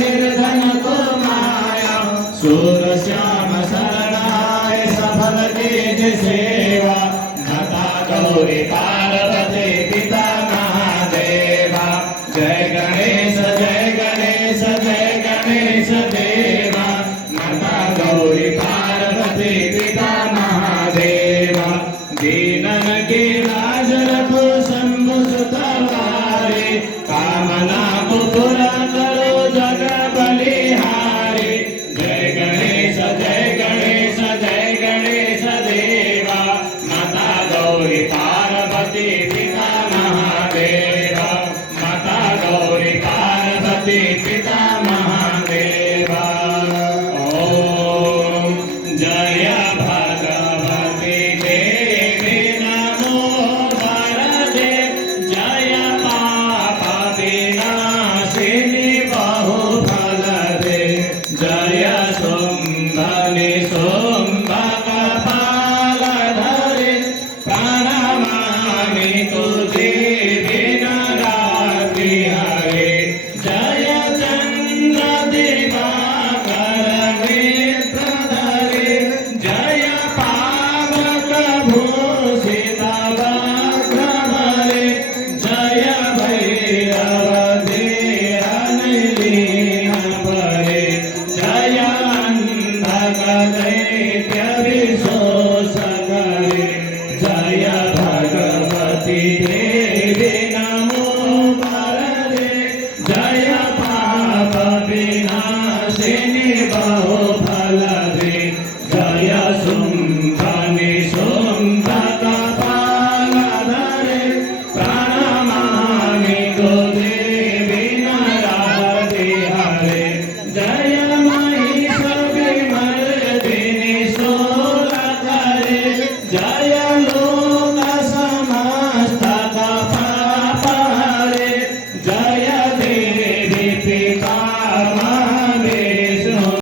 निर्धन को माया सूर श्याम शरणाय सफल तेज सेवा माता गौरी पार्वती पिता महादेवा जय गणेश जय गणेश जय गणेश देवा माता गौरी पार्वती पिता महादेवा दीनन की लाज रखो शंभु सुत वारे कामना को पूरा करो जग बलिहारी जय गणेश जय गणेश देवा माता गौरी पार्वती पिता महादेवा माता गौरी पार्वती पिता महादेवा ओम जय भगवती देवी नमो वरदे जय पाप विनाशिनी बहुफल दे जय शुंभनि शुंभ कपाल धरे प्रणमामि तुझे दिन रात्रि हरे जय चंद्र दिवाकर नेत्र धरे जय पावक भूषित वक्र भरे जय भैरव देहन लीन परे जय अंधक दैत्य विशोष करे जय भगवती देवी नमो वरदे जय पाप विनाशिनी